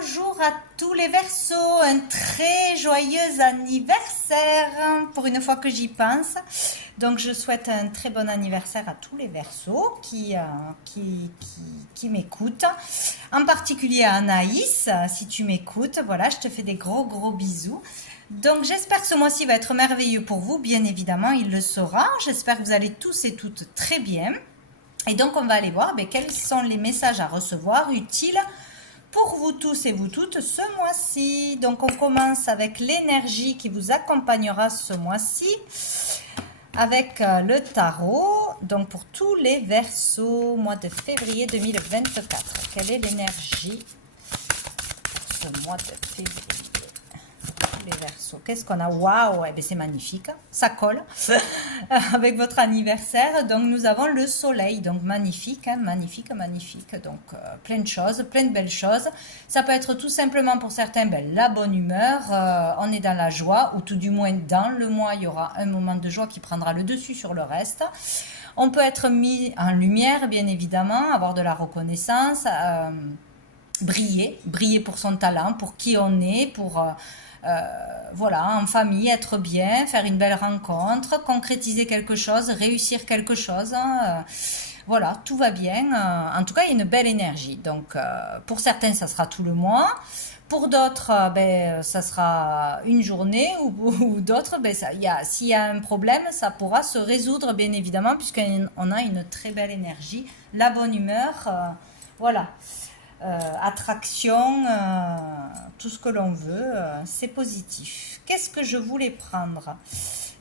bonjour à tous les Verseaux, un très joyeux anniversaire pour une fois que j'y pense. Donc je souhaite un très bon anniversaire à tous les Verseaux qui m'écoutent, en particulier à Anaïs, si tu m'écoutes. Voilà, je te fais des gros bisous. Donc j'espère que ce mois-ci va être merveilleux pour vous, bien évidemment, il le sera. J'espère que vous allez tous et toutes très bien. Et donc on va aller voir quels sont les messages à recevoir utiles pour vous tous et vous toutes ce mois-ci. Donc on commence avec l'énergie qui vous accompagnera ce mois-ci avec le tarot. Donc pour tous les Verseaux, mois de février 2024. Quelle est l'énergie pour ce mois de février? Les Verseaux, qu'est-ce qu'on a? Waouh, eh bien c'est magnifique, ça colle avec votre anniversaire. Donc nous avons le soleil, donc magnifique, hein, magnifique. Donc plein de choses, plein de belles choses. Ça peut être tout simplement pour certains la bonne humeur, on est dans la joie, ou tout du moins dans le mois il y aura un moment de joie qui prendra le dessus sur le reste. On peut être mis en lumière, bien évidemment, avoir de la reconnaissance, briller pour son talent, pour qui on est, pour voilà, en famille, être bien, faire une belle rencontre, concrétiser quelque chose, réussir quelque chose, hein, voilà, tout va bien. En tout cas, il y a une belle énergie. Donc, pour certains, ça sera tout le mois. Pour d'autres, ça sera une journée, ou d'autres, s'il y a un problème, ça pourra se résoudre, bien évidemment, puisqu'on a une très belle énergie, la bonne humeur, voilà. Attraction, tout ce que l'on veut, c'est positif. Qu'est-ce que je voulais prendre?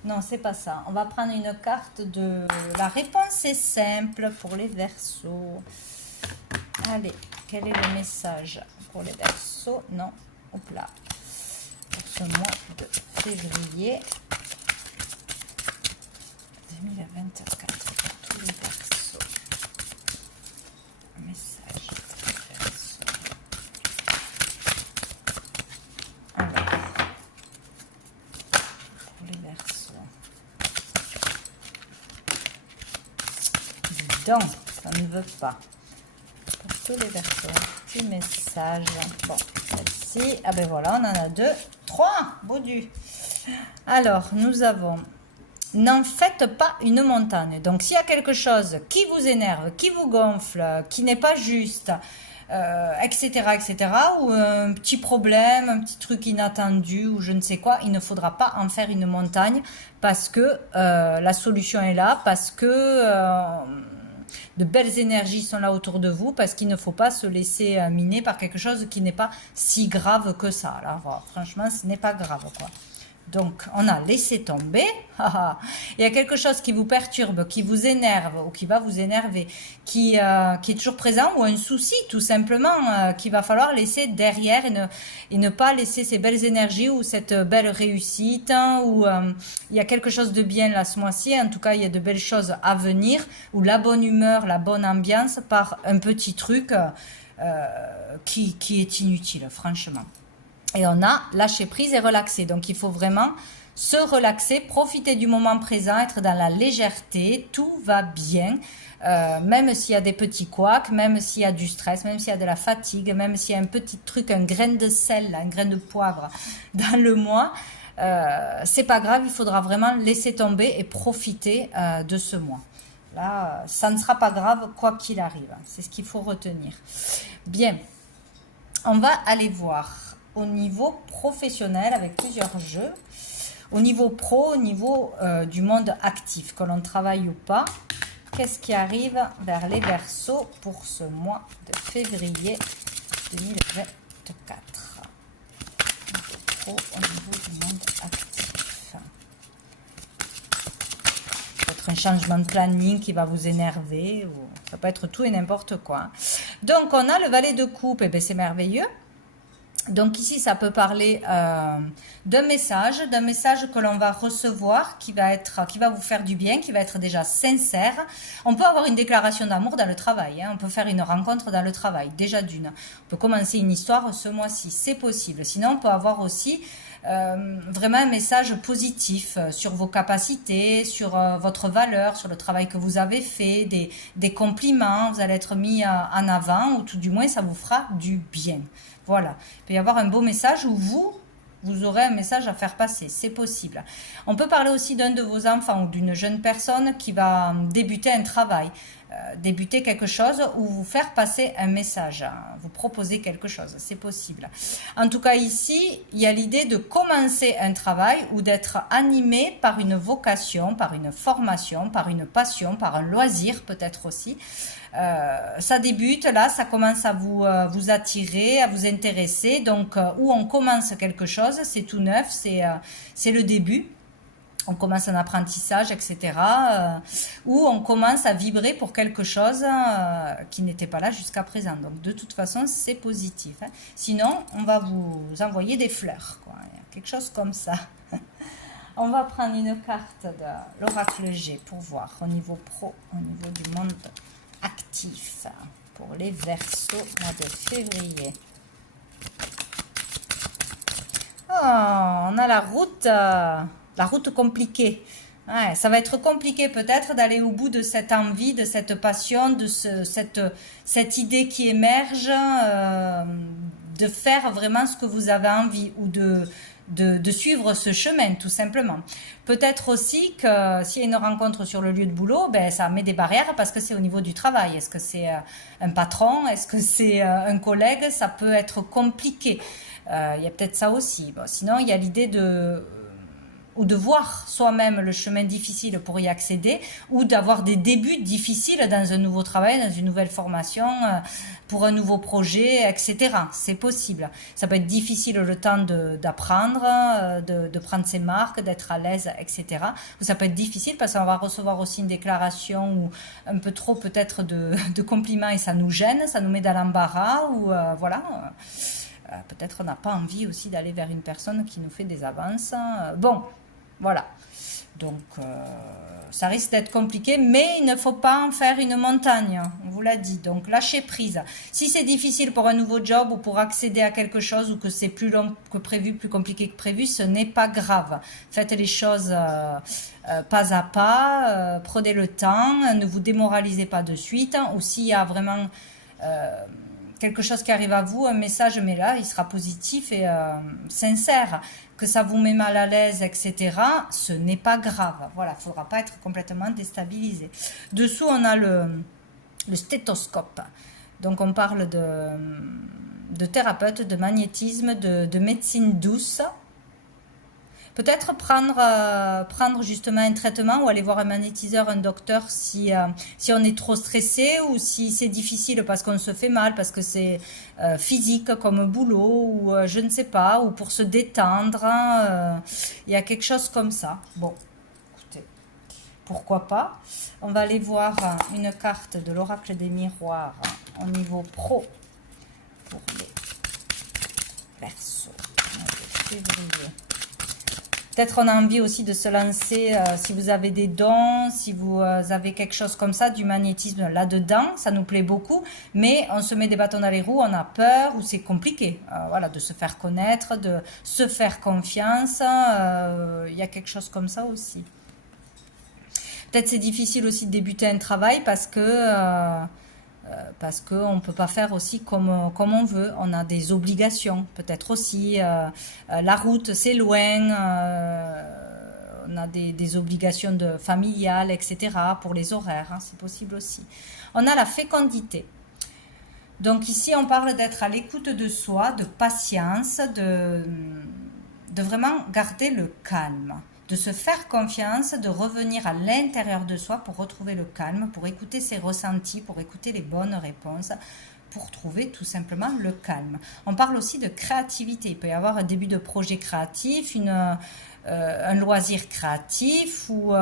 Non, c'est pas ça. On va prendre une carte de la réponse est simple pour les Verseaux. Allez, quel est le message pour les Verseaux? Non, hop là. Pour ce mois de février 2024, pour tous les Verseaux. Message. Donc, ça ne veut pas. Pour tous les Verseaux, petit message. Bon, celle-ci, ah ben voilà, on en a deux, trois, beau du. Alors, nous avons, n'en faites pas une montagne. Donc, s'il y a quelque chose qui vous énerve, qui vous gonfle, qui n'est pas juste, etc., ou un petit problème, un petit truc inattendu, ou je ne sais quoi, il ne faudra pas en faire une montagne, parce que la solution est là, parce que de belles énergies sont là autour de vous, parce qu'il ne faut pas se laisser miner par quelque chose qui n'est pas si grave que ça. Alors, voilà, franchement, ce n'est pas grave, quoi. Donc, on a laissé tomber. Il y a quelque chose qui vous perturbe, qui vous énerve, ou qui va vous énerver, qui est toujours présent, ou un souci, tout simplement, qu'il va falloir laisser derrière, et ne pas laisser ces belles énergies, ou cette belle réussite, hein, ou il y a quelque chose de bien là ce mois-ci. En tout cas, il y a de belles choses à venir, ou la bonne humeur, la bonne ambiance, par un petit truc qui est inutile, franchement. Et on a lâché prise et relaxé. Donc, il faut vraiment se relaxer, profiter du moment présent, être dans la légèreté. Tout va bien. Même s'il y a des petits couacs, même s'il y a du stress, même s'il y a de la fatigue, même s'il y a un petit truc, un grain de sel, un grain de poivre dans le mois, c'est pas grave. Il faudra vraiment laisser tomber et profiter de ce mois. Là, ça ne sera pas grave quoi qu'il arrive. C'est ce qu'il faut retenir. Bien. On va aller voir au niveau professionnel avec plusieurs jeux, au niveau pro, au niveau du monde actif, que l'on travaille ou pas. Qu'est-ce qui arrive vers les Verseaux pour ce mois de février 2024? Au niveau pro, au niveau du monde actif. Peut-être un changement de planning qui va vous énerver, ou ça peut être tout et n'importe quoi. Donc on a le valet de coupe, et bien c'est merveilleux. Donc ici, ça peut parler d'un message que l'on va recevoir, qui va vous faire du bien, qui va être déjà sincère. On peut avoir une déclaration d'amour dans le travail, hein. On peut faire une rencontre dans le travail, déjà d'une. On peut commencer une histoire ce mois-ci, c'est possible. Sinon, on peut avoir aussi vraiment un message positif sur vos capacités, sur votre valeur, sur le travail que vous avez fait, des compliments, vous allez être mis en avant, ou tout du moins, ça vous fera du bien. Voilà, il peut y avoir un beau message où vous aurez un message à faire passer, c'est possible. On peut parler aussi d'un de vos enfants ou d'une jeune personne qui va débuter un travail, débuter quelque chose ou vous faire passer un message, vous proposer quelque chose, c'est possible. En tout cas ici, il y a l'idée de commencer un travail ou d'être animé par une vocation, par une formation, par une passion, par un loisir peut-être aussi. Ça débute là, ça commence à vous attirer, à vous intéresser. Donc, où on commence quelque chose, c'est tout neuf, c'est le début. On commence un apprentissage, etc. Où on commence à vibrer pour quelque chose qui n'était pas là jusqu'à présent. Donc, de toute façon, c'est positif. Hein. Sinon, on va vous envoyer des fleurs, quoi. Quelque chose comme ça. On va prendre une carte de l'oracle G pour voir au niveau pro, au niveau du monde actif pour les Verseaux mois de février. Oh, on a la route compliquée. Ouais, ça va être compliqué peut-être d'aller au bout de cette envie, de cette passion, de cette idée qui émerge, de faire vraiment ce que vous avez envie ou de suivre ce chemin tout simplement. Peut-être aussi que s'il y a une rencontre sur le lieu de boulot, ben, ça met des barrières parce que c'est au niveau du travail. Est-ce que c'est un patron? Est-ce que c'est un collègue? Ça peut être compliqué. Il y a peut-être ça aussi. Bon, sinon, il y a l'idée de voir soi-même le chemin difficile pour y accéder ou d'avoir des débuts difficiles dans un nouveau travail, dans une nouvelle formation, pour un nouveau projet, etc. C'est possible. Ça peut être difficile le temps d'apprendre, de prendre ses marques, d'être à l'aise, etc. Ou ça peut être difficile parce qu'on va recevoir aussi une déclaration ou un peu trop peut-être de compliments et ça nous gêne, ça nous met dans l'embarras ou voilà. Peut-être on n'a pas envie aussi d'aller vers une personne qui nous fait des avances. Bon, voilà. Donc, ça risque d'être compliqué, mais il ne faut pas en faire une montagne, on vous l'a dit. Donc, lâchez prise. Si c'est difficile pour un nouveau job ou pour accéder à quelque chose ou que c'est plus long que prévu, plus compliqué que prévu, ce n'est pas grave. Faites les choses pas à pas, prenez le temps, ne vous démoralisez pas de suite. Ou s'il y a vraiment quelque chose qui arrive à vous, un message, mais là, il sera positif et sincère. Que ça vous met mal à l'aise, etc., ce n'est pas grave. Voilà, il ne faudra pas être complètement déstabilisé. Dessous, on a le stéthoscope. Donc, on parle de thérapeute, de magnétisme, de médecine douce. Peut-être prendre justement un traitement ou aller voir un magnétiseur, un docteur si on est trop stressé ou si c'est difficile parce qu'on se fait mal, parce que c'est physique comme boulot ou je ne sais pas, ou pour se détendre. Il y a quelque chose comme ça. Bon, écoutez, pourquoi pas. On va aller voir une carte de l'oracle des miroirs au niveau pro pour les Verseaux de février. Peut-être on a envie aussi de se lancer, si vous avez des dons, si vous avez quelque chose comme ça, du magnétisme là-dedans, ça nous plaît beaucoup, mais on se met des bâtons dans les roues, on a peur ou c'est compliqué, voilà, de se faire connaître, de se faire confiance, il y a quelque chose comme ça aussi. Peut-être c'est difficile aussi de débuter un travail parce qu'on ne peut pas faire aussi comme on veut. On a des obligations, peut-être aussi. La route, c'est loin. On a des obligations familiales, etc. pour les horaires. Hein, c'est possible aussi. On a la fécondité. Donc ici, on parle d'être à l'écoute de soi, de patience, de vraiment garder le calme. De se faire confiance, de revenir à l'intérieur de soi pour retrouver le calme, pour écouter ses ressentis, pour écouter les bonnes réponses, pour trouver tout simplement le calme. On parle aussi de créativité. Il peut y avoir un début de projet créatif, un loisir créatif ou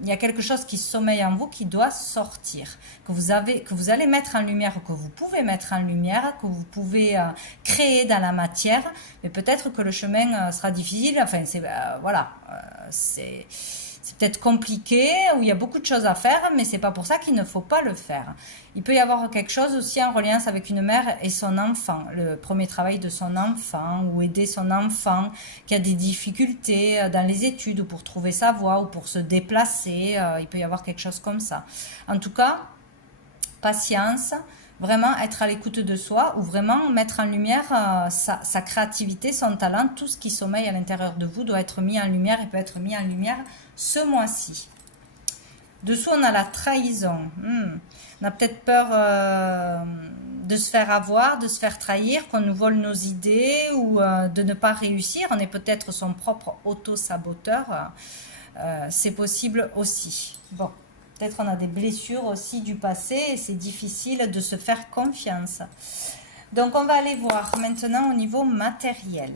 il y a quelque chose qui sommeille en vous qui doit sortir, que vous allez mettre en lumière, que vous pouvez mettre en lumière, que vous pouvez créer dans la matière, mais peut-être que le chemin sera difficile. Enfin, c'est peut-être compliqué, où il y a beaucoup de choses à faire, mais c'est pas pour ça qu'il ne faut pas le faire. Il peut y avoir quelque chose aussi en reliance avec une mère et son enfant, le premier travail de son enfant, ou aider son enfant qui a des difficultés dans les études, ou pour trouver sa voie, ou pour se déplacer, il peut y avoir quelque chose comme ça. En tout cas, patience, Vraiment être à l'écoute de soi ou vraiment mettre en lumière sa créativité, son talent, tout ce qui sommeille à l'intérieur de vous doit être mis en lumière et peut être mis en lumière ce mois-ci. Dessous, on a la trahison. On a peut-être peur de se faire avoir, de se faire trahir, qu'on nous vole nos idées ou de ne pas réussir. On est peut-être son propre auto-saboteur. C'est possible aussi. Bon. Peut-être on a des blessures aussi du passé et c'est difficile de se faire confiance. Donc, on va aller voir maintenant au niveau matériel.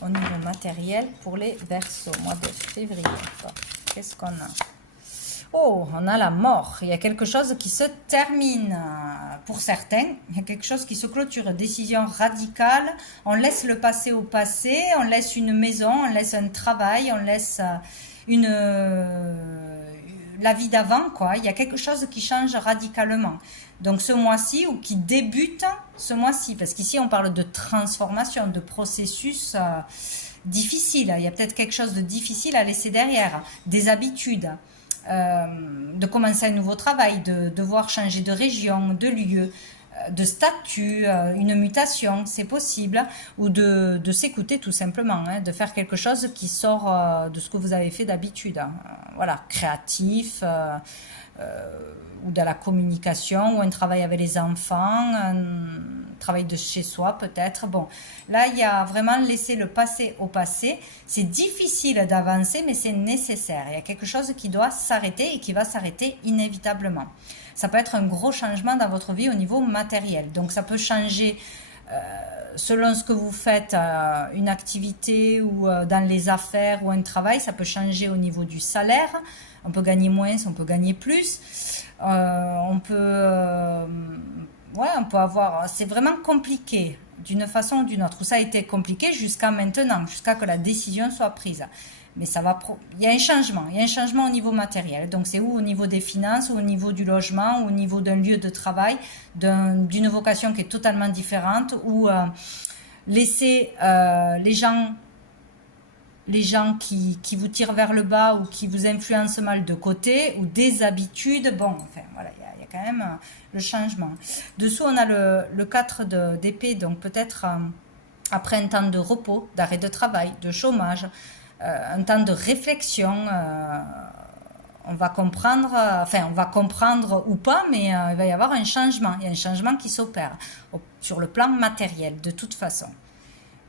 Au niveau matériel pour les Verseaux, mois de février. Qu'est-ce qu'on a? Oh, on a la mort. Il y a quelque chose qui se termine pour certains. Il y a quelque chose qui se clôture. Décision radicale. On laisse le passé au passé. On laisse une maison. On laisse un travail. On laisse la vie d'avant, quoi. Il y a quelque chose qui change radicalement. Donc ce mois-ci, ou qui débute ce mois-ci, parce qu'ici on parle de transformation, de processus difficile. Il y a peut-être quelque chose de difficile à laisser derrière, des habitudes, de commencer un nouveau travail, de devoir changer de région, de lieu, de statut, une mutation, c'est possible, ou de s'écouter tout simplement, hein, de faire quelque chose qui sort de ce que vous avez fait d'habitude, hein. Voilà, créatif, ou de la communication, ou un travail avec les enfants, un travail de chez soi peut-être. Bon, là il y a vraiment laisser le passé au passé. C'est difficile d'avancer, mais c'est nécessaire. Il y a quelque chose qui doit s'arrêter et qui va s'arrêter inévitablement. Ça peut être un gros changement dans votre vie au niveau matériel. Donc ça peut changer selon ce que vous faites, une activité ou dans les affaires ou un travail. Ça peut changer au niveau du salaire. On peut gagner moins, on peut gagner plus. On peut avoir... C'est vraiment compliqué d'une façon ou d'une autre. Ça a été compliqué jusqu'à maintenant, jusqu'à que la décision soit prise. Mais ça va, il y a un changement au niveau matériel. Donc c'est où au niveau des finances, ou au niveau du logement, ou au niveau d'un lieu de travail, d'une vocation qui est totalement différente, ou laisser les gens qui vous tirent vers le bas ou qui vous influencent mal de côté, ou des habitudes. Bon, enfin voilà, il y a quand même le changement. Dessous, on a le 4 d'épée, donc peut-être après un temps de repos, d'arrêt de travail, de chômage, un temps de réflexion, on va comprendre ou pas, mais il va y avoir un changement. Il y a un changement qui s'opère sur le plan matériel, de toute façon.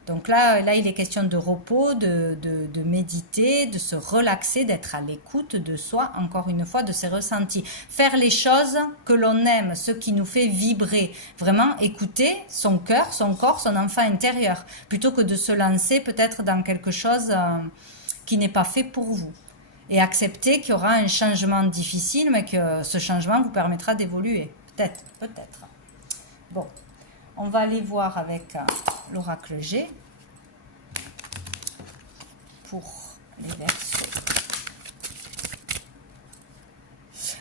Donc là, il est question de repos, de méditer, de se relaxer, d'être à l'écoute de soi, encore une fois, de ses ressentis. Faire les choses que l'on aime, ce qui nous fait vibrer. Vraiment écouter son cœur, son corps, son enfant intérieur, plutôt que de se lancer peut-être dans quelque chose qui n'est pas fait pour vous. Et accepter qu'il y aura un changement difficile, mais que ce changement vous permettra d'évoluer. Peut-être. Bon. On va aller voir avec l'oracle G pour les Verseaux.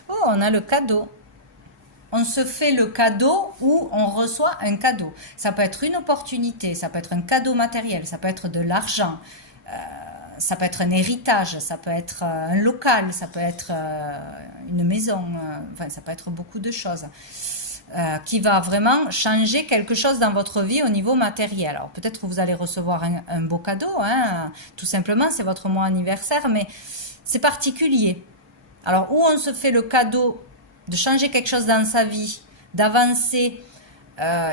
Oh, on a le cadeau. On se fait le cadeau ou on reçoit un cadeau. Ça peut être une opportunité, ça peut être un cadeau matériel, ça peut être de l'argent, ça peut être un héritage, ça peut être un local, ça peut être une maison, enfin ça peut être beaucoup de choses. Qui va vraiment changer quelque chose dans votre vie au niveau matériel. Alors peut-être que vous allez recevoir un beau cadeau, hein, tout simplement, c'est votre mois anniversaire, mais c'est particulier. Alors où on se fait le cadeau de changer quelque chose dans sa vie, d'avancer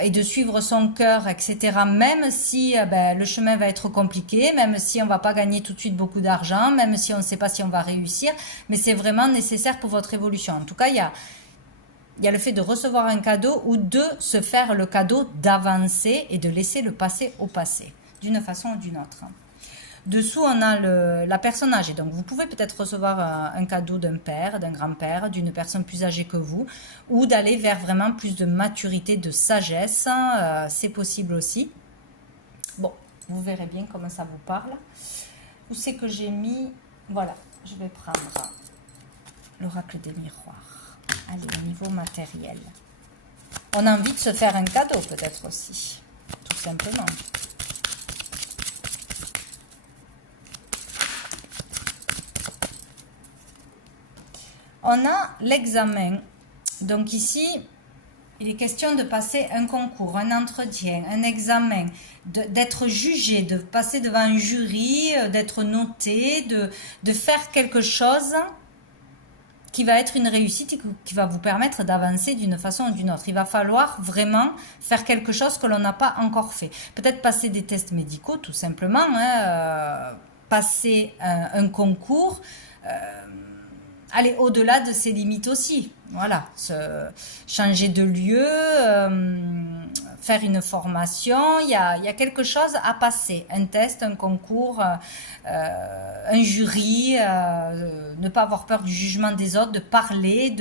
et de suivre son cœur, etc., même si le chemin va être compliqué, même si on ne va pas gagner tout de suite beaucoup d'argent, même si on ne sait pas si on va réussir, mais c'est vraiment nécessaire pour votre évolution. En tout cas, il y a le fait de recevoir un cadeau ou de se faire le cadeau d'avancer et de laisser le passé au passé, d'une façon ou d'une autre. Dessous, on a la personne âgée. Donc, vous pouvez peut-être recevoir un cadeau d'un père, d'un grand-père, d'une personne plus âgée que vous, ou d'aller vers vraiment plus de maturité, de sagesse. C'est possible aussi. Bon, vous verrez bien comment ça vous parle. Où c'est que j'ai mis... Voilà, je vais prendre l'oracle des miroirs. Allez, au niveau matériel. On a envie de se faire un cadeau peut-être aussi, tout simplement. On a l'examen Donc ici, il est question de passer un concours, un entretien, un examen, d'être jugé, de passer devant un jury, d'être noté, de faire quelque chose qui va être une réussite et qui va vous permettre d'avancer d'une façon ou d'une autre. Il va falloir vraiment faire quelque chose que l'on n'a pas encore fait. Peut-être passer des tests médicaux, tout simplement, hein, passer un concours, aller au-delà de ses limites aussi. Voilà, changer de lieu, faire une formation, il y a quelque chose à passer, un test, un concours, un jury, ne pas avoir peur du jugement des autres, de parler,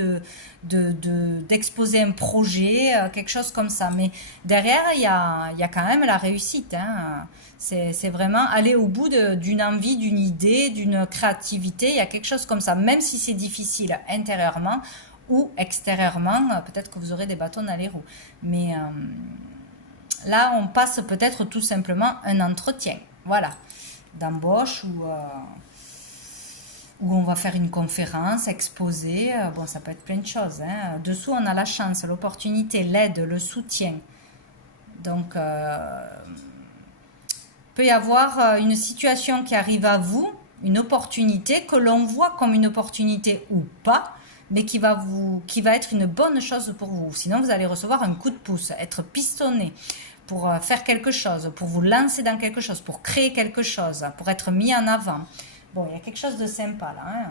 d'exposer un projet, quelque chose comme ça. Mais derrière, il y a quand même la réussite, hein. C'est vraiment aller au bout d'une envie, d'une idée, d'une créativité, il y a quelque chose comme ça, même si c'est difficile intérieurement ou extérieurement, peut-être que vous aurez des bâtons dans les roues. Mais là, on passe peut-être tout simplement un entretien, voilà, d'embauche où on va faire une conférence, exposer, bon, ça peut être plein de choses, hein. Dessous, on a la chance, l'opportunité, l'aide, le soutien. Donc, peut y avoir une situation qui arrive à vous, une opportunité que l'on voit comme une opportunité ou pas, mais qui va être une bonne chose pour vous. Sinon, vous allez recevoir un coup de pouce, être pistonné pour faire quelque chose, pour vous lancer dans quelque chose, pour créer quelque chose, pour être mis en avant. Bon, il y a quelque chose de sympa là, hein.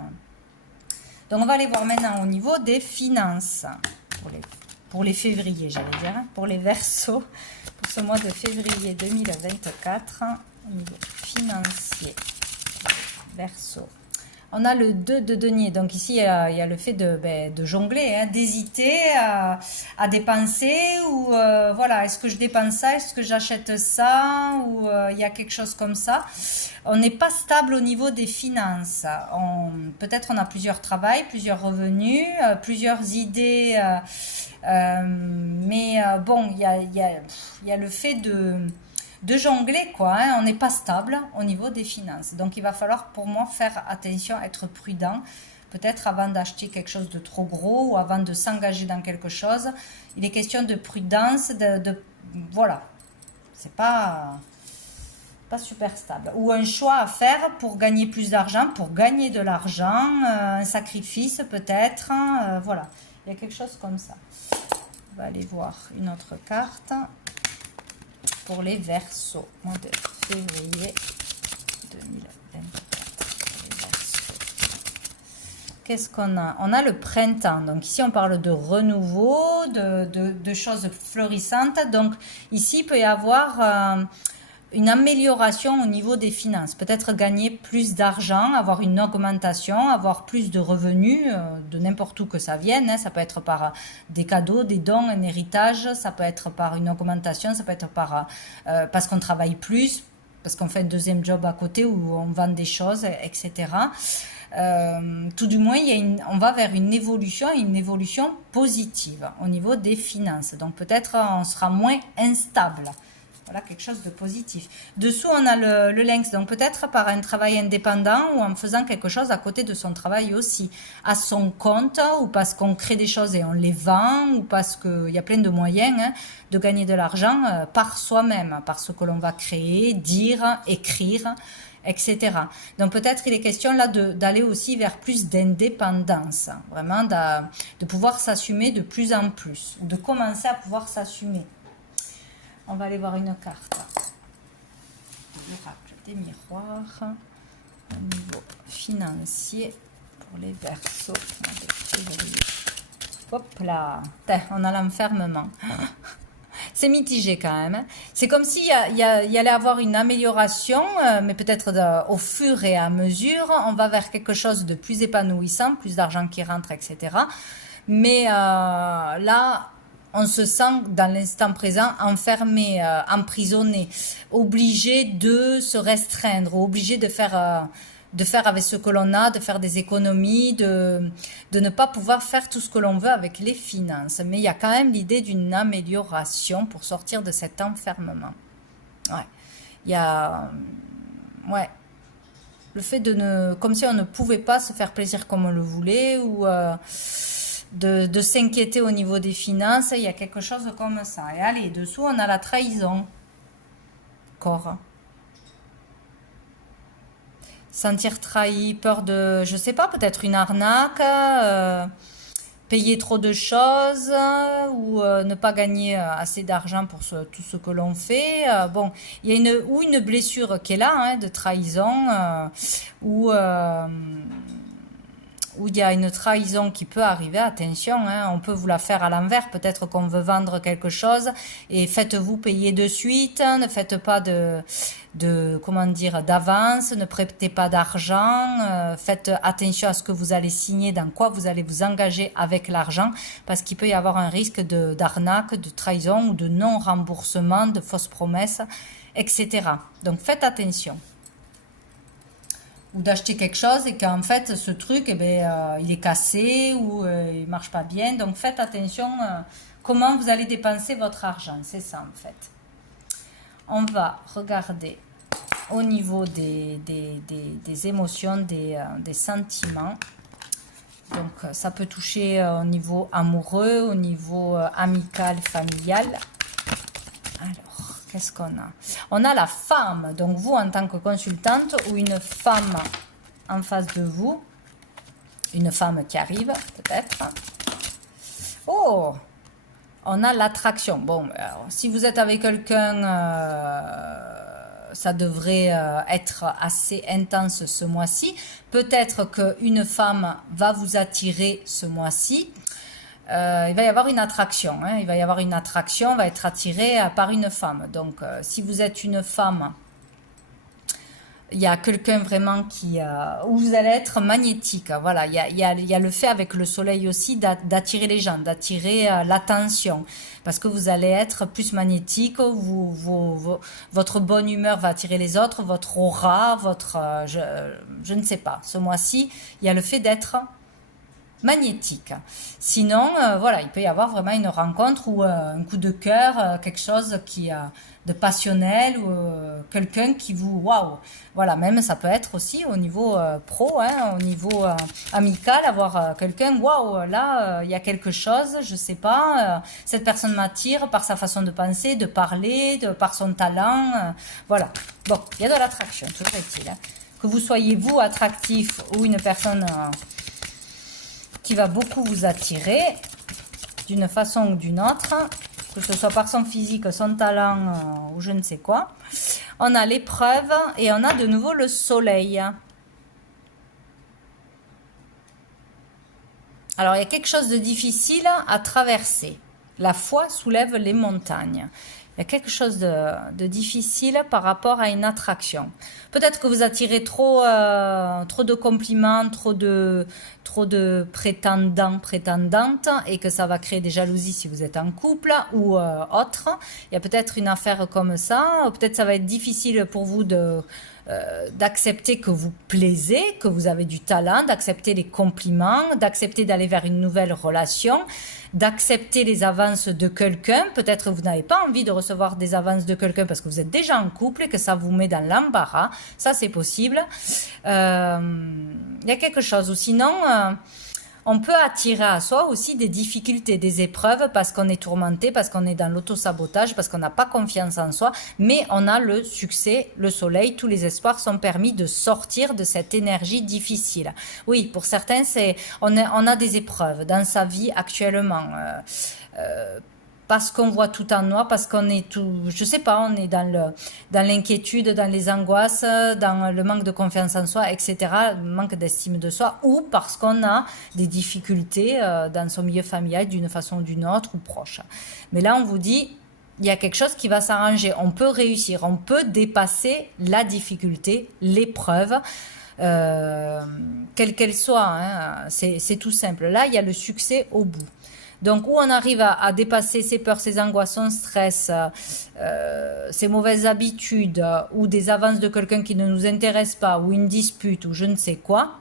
Donc, on va aller voir maintenant au niveau des finances, pour les février, j'allais dire, hein, pour les Verseaux, pour ce mois de février 2024, au niveau financier, Verseau. On a le 2 de denier, donc ici il y a le fait de jongler, hein, d'hésiter à dépenser, ou voilà, est-ce que je dépense ça, est-ce que j'achète ça, ou il y a quelque chose comme ça. On n'est pas stable au niveau des finances, peut-être on a plusieurs travails, plusieurs revenus, plusieurs idées, mais bon, il y a le fait de jongler, quoi, hein. On n'est pas stable au niveau des finances. Donc, il va falloir pour moi faire attention, être prudent, peut-être avant d'acheter quelque chose de trop gros ou avant de s'engager dans quelque chose. Il est question de prudence, voilà, c'est pas super stable. Ou un choix à faire pour gagner plus d'argent, pour gagner de l'argent, un sacrifice peut-être, hein, voilà. Il y a quelque chose comme ça. On va aller voir une autre carte. Pour les Verseaux, mois de février 2024. Qu'est-ce qu'on a? On a le printemps. Donc ici, on parle de renouveau, de choses florissantes. Donc ici, il peut y avoir une amélioration au niveau des finances. Peut-être gagner plus d'argent, avoir une augmentation, avoir plus de revenus, de n'importe où que ça vienne, hein. Ça peut être par des cadeaux, des dons, un héritage, ça peut être par une augmentation, ça peut être parce qu'on travaille plus, parce qu'on fait un deuxième job à côté où on vend des choses, etc. Tout du moins, on va vers une évolution positive au niveau des finances. Donc peut-être on sera moins instable. Voilà, quelque chose de positif. Dessous, on a le lynx. Donc, peut-être par un travail indépendant ou en faisant quelque chose à côté de son travail aussi. À son compte, ou parce qu'on crée des choses et on les vend, ou parce qu'il y a plein de moyens, hein, de gagner de l'argent par soi-même, par ce que l'on va créer, dire, écrire, etc. Donc, peut-être il est question là d'aller aussi vers plus d'indépendance. Vraiment, de pouvoir s'assumer de plus en plus. Ou de commencer à pouvoir s'assumer. On va aller voir une carte. L'oracle des miroirs. Au niveau financier pour les Verseaux. Hop là. On a l'enfermement. C'est mitigé quand même. C'est comme s'il y allait avoir une amélioration, mais peut-être au fur et à mesure, on va vers quelque chose de plus épanouissant, plus d'argent qui rentre, etc. Mais là, on se sent dans l'instant présent enfermé, emprisonné, obligé de se restreindre, obligé de faire avec ce que l'on a, de faire des économies, de ne pas pouvoir faire tout ce que l'on veut avec les finances. Mais il y a quand même l'idée d'une amélioration pour sortir de cet enfermement. Ouais. Il y a... Ouais. Le fait comme si on ne pouvait pas se faire plaisir comme on le voulait, ou de s'inquiéter au niveau des finances. Il y a quelque chose comme ça. Et allez, dessous, on a la trahison. Corps. Sentir trahi, peur de, je sais pas, peut-être une arnaque, payer trop de choses ou ne pas gagner assez d'argent pour tout ce que l'on fait. Bon, il y a une blessure qui est là, hein, de trahison, où il y a une trahison qui peut arriver, attention, hein, on peut vous la faire à l'envers, peut-être qu'on veut vendre quelque chose et faites-vous payer de suite, ne faites pas comment dire, d'avance, ne prêtez pas d'argent, faites attention à ce que vous allez signer, dans quoi vous allez vous engager avec l'argent, parce qu'il peut y avoir un risque d'arnaque, de trahison ou de non-remboursement, de fausses promesses, etc. Donc faites attention. Ou d'acheter quelque chose et qu'en fait ce truc eh ben, il est cassé ou il marche pas bien, donc faites attention comment vous allez dépenser votre argent, c'est ça en fait. On va regarder au niveau des émotions, des sentiments. Donc ça peut toucher au niveau amoureux, au niveau amical, familial. Alors, qu'est-ce qu'on a? On a la femme, donc vous en tant que consultante ou une femme en face de vous, une femme qui arrive peut-être. Oh, on a l'attraction. Bon, alors, si vous êtes avec quelqu'un, ça devrait être assez intense ce mois-ci. Peut-être qu'une femme va vous attirer ce mois-ci. Il va y avoir une attraction, hein, il va y avoir une attraction, on va être attiré par une femme. Donc, si vous êtes une femme, il y a quelqu'un vraiment où vous allez être magnétique. Voilà, il y a le fait avec le soleil aussi d'attirer les gens, d'attirer l'attention. Parce que vous allez être plus magnétique, votre bonne humeur va attirer les autres, votre aura, je ne sais pas. Ce mois-ci, il y a le fait d'être magnétique. Sinon, voilà, il peut y avoir vraiment une rencontre ou un coup de cœur, quelque chose de passionnel ou quelqu'un qui vous, waouh, voilà, même ça peut être aussi au niveau pro, hein, au niveau amical, avoir quelqu'un, waouh, là, il y a quelque chose, je sais pas, cette personne m'attire par sa façon de penser, de parler, par son talent, voilà. Bon, il y a de l'attraction, toujours est-il, hein. Que vous soyez vous attractif ou une personne qui va beaucoup vous attirer d'une façon ou d'une autre, que ce soit par son physique, son talent ou je ne sais quoi. On a l'épreuve et on a de nouveau le soleil. Alors, il y a quelque chose de difficile à traverser. La foi soulève les montagnes. Il y a quelque chose de difficile par rapport à une attraction. Peut-être que vous attirez trop de compliments, trop de prétendants, prétendantes, et que ça va créer des jalousies si vous êtes en couple ou autre. Il y a peut-être une affaire comme ça. Peut-être ça va être difficile pour vous d'accepter que vous plaisez, que vous avez du talent, d'accepter les compliments, d'accepter d'aller vers une nouvelle relation, d'accepter les avances de quelqu'un. Peut-être que vous n'avez pas envie de recevoir des avances de quelqu'un parce que vous êtes déjà en couple et que ça vous met dans l'embarras. Ça, c'est possible. Il y a quelque chose. Ou sinon, on peut attirer à soi aussi des difficultés, des épreuves parce qu'on est tourmenté, parce qu'on est dans l'auto-sabotage, parce qu'on n'a pas confiance en soi. Mais on a le succès, le soleil, tous les espoirs sont permis de sortir de cette énergie difficile. Oui, pour certains, on a des épreuves dans sa vie actuellement. Parce qu'on voit tout en noir, parce qu'on est tout, je sais pas, on est dans l'inquiétude, dans les angoisses, dans le manque de confiance en soi, etc., le manque d'estime de soi, ou parce qu'on a des difficultés dans son milieu familial d'une façon ou d'une autre, ou proche. Mais là, on vous dit, il y a quelque chose qui va s'arranger, on peut réussir, on peut dépasser la difficulté, l'épreuve, quelle qu'elle soit, hein, c'est tout simple. Là, il y a le succès au bout. Donc, où on arrive à dépasser ses peurs, ses angoisses, son stress, ses mauvaises habitudes, ou des avances de quelqu'un qui ne nous intéresse pas, ou une dispute, ou je ne sais quoi.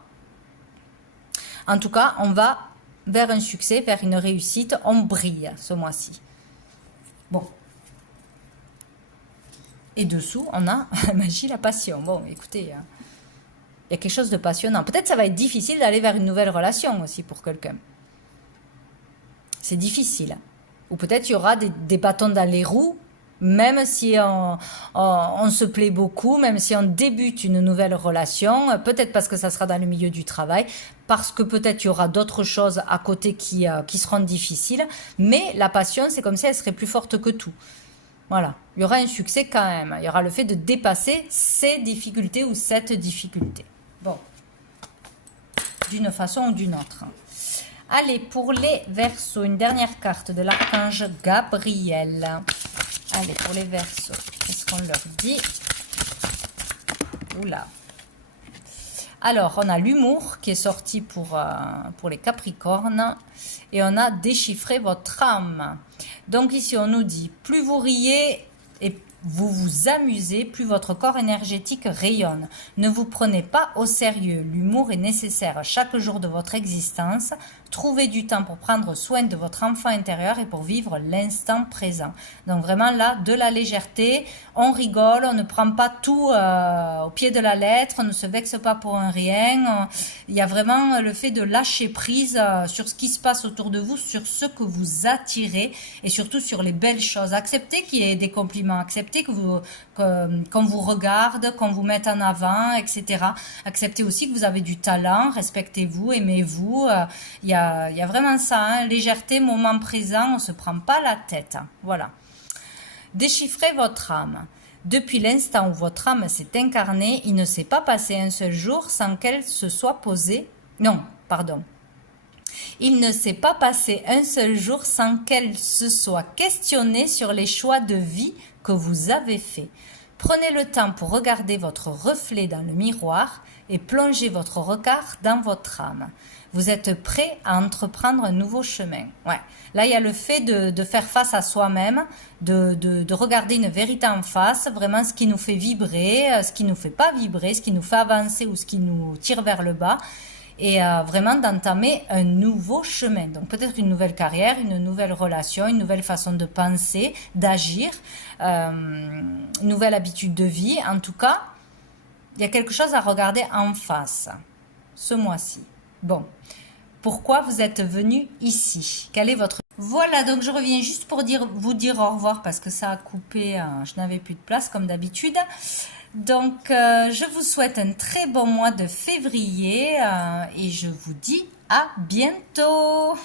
En tout cas, on va vers un succès, vers une réussite. On brille ce mois-ci. Bon. Et dessous, on a la magie, la passion. Bon, écoutez, il y a quelque chose de passionnant. Peut-être ça va être difficile d'aller vers une nouvelle relation aussi pour quelqu'un. c'est difficile. Ou peut-être il y aura des bâtons dans les roues, même si on se plaît beaucoup, même si on débute une nouvelle relation, peut-être parce que ça sera dans le milieu du travail, parce que peut-être il y aura d'autres choses à côté qui seront difficiles, mais la passion, c'est comme si elle serait plus forte que tout. Voilà, il y aura un succès quand même, il y aura le fait de dépasser ces difficultés ou cette difficulté. Bon, d'une façon ou d'une autre. Allez, pour les Verseaux, une dernière carte de l'archange Gabriel. Allez, pour les Verseaux, qu'est-ce qu'on leur dit? Oula. Alors, on a l'humour qui est sorti pour les Capricornes et on a déchiffré votre âme. Donc ici, on nous dit, plus vous riez et vous vous amusez, plus votre corps énergétique rayonne. Ne vous prenez pas au sérieux. L'humour est nécessaire chaque jour de votre existence. Trouvez du temps pour prendre soin de votre enfant intérieur et pour vivre l'instant présent. Donc vraiment là, de la légèreté, on rigole, on ne prend pas tout au pied de la lettre, on ne se vexe pas pour un rien. Il y a vraiment le fait de lâcher prise sur ce qui se passe autour de vous, sur ce que vous attirez et surtout sur les belles choses. Acceptez qu'il y ait des compliments, acceptez qu'on vous regarde, qu'on vous mette en avant, etc. Acceptez aussi que vous avez du talent, respectez-vous, aimez-vous. Il y a vraiment ça, hein, légèreté, moment présent, on ne se prend pas la tête. Voilà. Déchiffrez votre âme. Depuis l'instant où votre âme s'est incarnée, il ne s'est pas passé un seul jour sans qu'elle se soit posée. Non, pardon. Il ne s'est pas passé un seul jour sans qu'elle se soit questionnée sur les choix de vie que vous avez faits. Prenez le temps pour regarder votre reflet dans le miroir et plongez votre regard dans votre âme. Vous êtes prêt à entreprendre un nouveau chemin. Ouais. Là, il y a le fait de faire face à soi-même, de regarder une vérité en face, vraiment ce qui nous fait vibrer, ce qui ne nous fait pas vibrer, ce qui nous fait avancer ou ce qui nous tire vers le bas. Et vraiment d'entamer un nouveau chemin. Donc peut-être une nouvelle carrière, une nouvelle relation, une nouvelle façon de penser, d'agir, une nouvelle habitude de vie. En tout cas, il y a quelque chose à regarder en face ce mois-ci. Bon, pourquoi vous êtes venu ici? Quel est votre... Voilà, donc je reviens juste pour vous dire au revoir parce que ça a coupé, je n'avais plus de place comme d'habitude. Donc, je vous souhaite un très bon mois de février et je vous dis à bientôt.